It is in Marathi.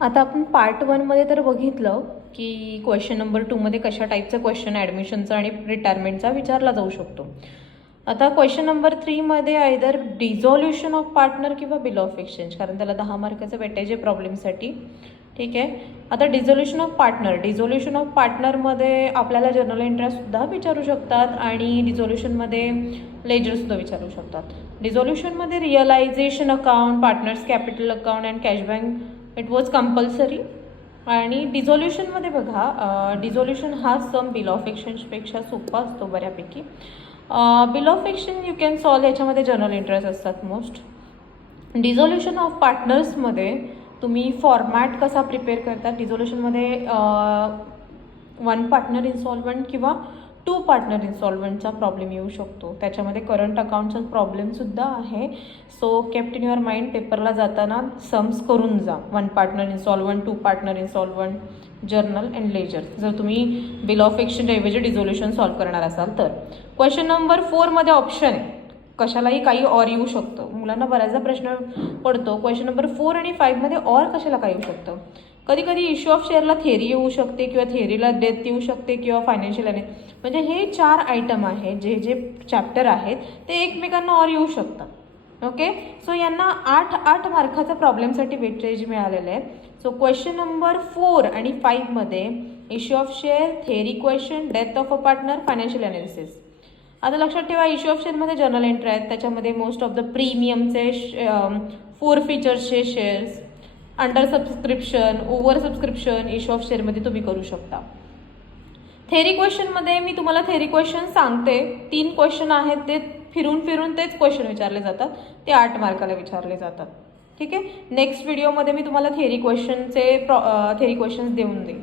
आता आपण पार्ट 1मध्ये तर बघितलं की क्वेश्चन नंबर 2मध्ये कशा टाईपचं क्वेश्चन ॲडमिशनचा आणि रिटायरमेंटचा विचारला जाऊ शकतो. आता क्वेश्चन नंबर 3मध्ये आयदर डिझॉल्युशन ऑफ पार्टनर किंवा बिल ऑफ एक्सचेंज, कारण त्याला 10 मार्काचं भेटायचे प्रॉब्लेमसाठी. ठीक आहे. आता डिझॉल्युशन ऑफ पार्टनरमध्ये आपल्याला जनरल एंट्रीसुद्धा विचारू शकतात आणि डिझॉल्युशनमध्ये लेजरसुद्धा विचारू शकतात. डिझॉल्युशनमध्ये realisation account, partners capital account and cash bank it was compulsory. आणि डिझॉल्युशनमध्ये बघा, डिझॉल्युशन हा सम बिल ऑफ एक्सचेंजपेक्षा सोपा असतो बऱ्यापैकी. Bill of exchange you can solve, याच्यामध्ये जनरल इंटरेस्ट असतात मोस्ट. डिझॉल्युशन ऑफ पार्टनर्समध्ये तुम्ही फॉर्मॅट कसा प्रिपेअर करता. डिझॉल्युशनमध्ये 1 पार्टनर इन्सॉल्वंट किंवा 2 पार्टनर इन्सॉल्वंटचा प्रॉब्लेम येऊ शकतो. त्याच्यामध्ये करंट अकाउंटचा प्रॉब्लेमसुद्धा आहे. So kept in your mind, पेपरला जाताना सम्स करून जा. 1 partner insolvent, 2 partner insolvent, journal and ledger, जर तुम्ही बिल ऑफ एक्सचेंजऐवजी डिझॉल्युशन सॉल्व करणार असाल तर. क्वेश्चन नंबर 4मध्ये ऑप्शन आहे, कशालाही काही ऑर येऊ शकतं. मुलांना बऱ्याचदा प्रश्न पडतो क्वेश्चन नंबर 4 आणि 5मध्ये ऑर कशाला काय येऊ शकतं. कधी कधी इश्यू ऑफ शेअरला थेरी येऊ शकते किंवा थेरीला डेथ येऊ शकते किंवा फायनान्शियल आणि म्हणजे हे 4 आयटम आहेत, जे चॅप्टर आहेत ते एकमेकांना ऑर येऊ शकतात. ओके. सो यांना 8 मार्काचा प्रॉब्लेमसाठी वेटेज मिळालेलं आहे. सो क्वेश्चन नंबर 4 आणि 5मध्ये issue of share, theory question, death of a partner, financial analysis. आता लक्षात ठेवा, इश्यू ऑफ शेअरमध्ये जर्नल एंट्री आहेत, त्याच्यामध्ये मोस्ट ऑफ द प्रीमियमचे, फोरफिचर्सचे shares, under subscription, over subscription issue of शेअरमध्ये तुम्ही करू शकता. थेरी क्वेश्चनमध्ये मी तुम्हाला थेरी क्वेश्चन सांगते. 3 क्वेश्चन आहेत, ते फिरून तेच क्वेश्चन विचारले जातात, ते 8 मार्काला विचारले जातात. ठीक आहे. नेक्स्ट व्हिडिओमध्ये मी तुम्हाला थेरी क्वेश्चन्स देऊन देईन.